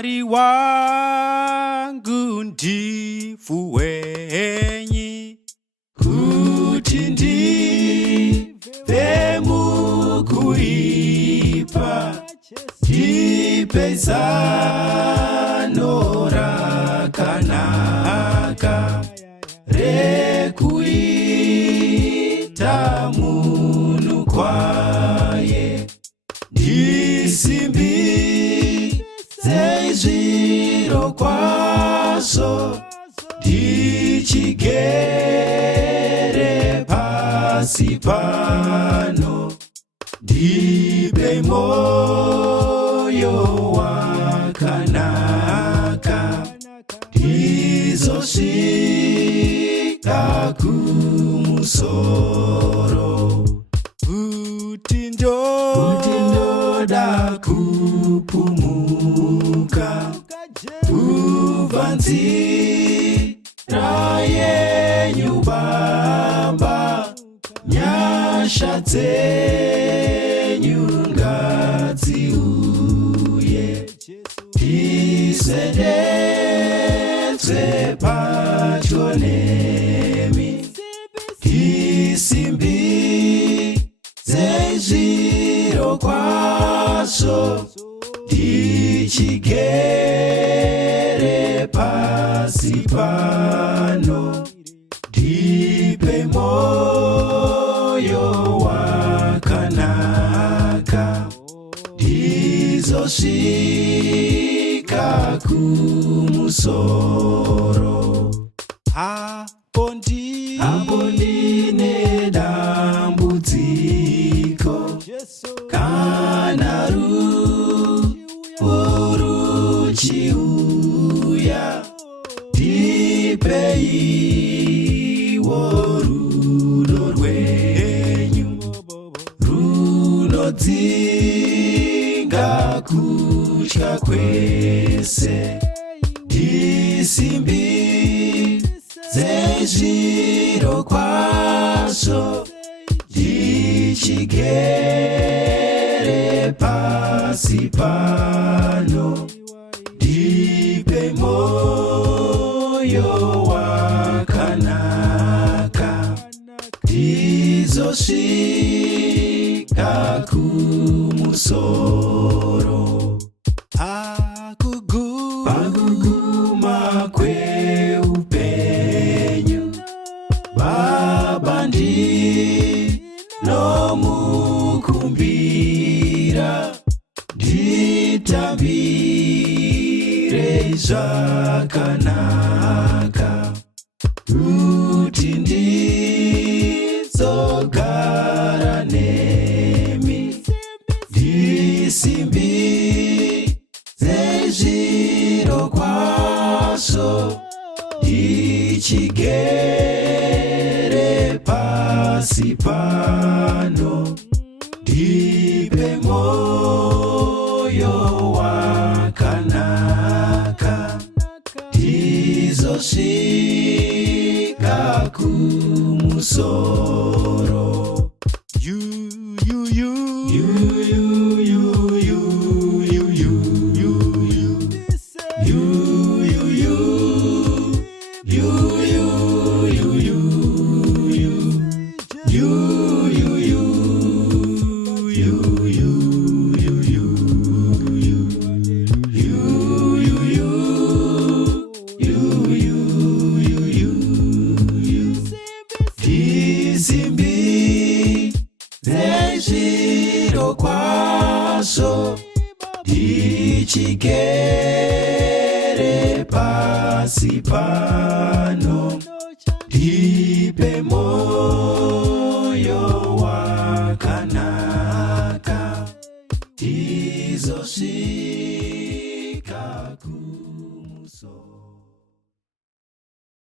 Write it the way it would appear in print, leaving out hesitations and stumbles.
Mwari wangu ndifuenyi kuti ndive mukuipa, ndipe zano rakanaka rekuita munhu kwaye, ndisimbidze zviro kwazvo ndichigere pasi pano, ndipe moyo wakanaka ndizosvika kumusoro, kuti ndoda kupumuka kubva nzira yenyu Baba, nyasha dzenyu ngadziuye, tisendedzwe padyo nemi, tisimbidze zviro kwazvo ndichigere pasi pano, ndipe moyo wakanaka ndizosvika kumusoro. Apo ndine dambudziko, kana rufu ruchiuya, ndipeiwo rudo rwenyu runodzinga kutya kwese, ndisimbidze zviro kwazvo ndichigere pasi pano, ndipe moyo wakanaka ndizosvika kumusoro. Pakuguma kweupenyu Baba, ndinomukumbira nditambire zvakanaka, kuti ndizogara nemi, ndisimbidze zviro kwazvo ndichigere pasi pano, ndipe moyo wakanaka ndizosvika kumusoro. Ndisimbidze zviro kwazvo ndichigere pasi pano, ndipe moyo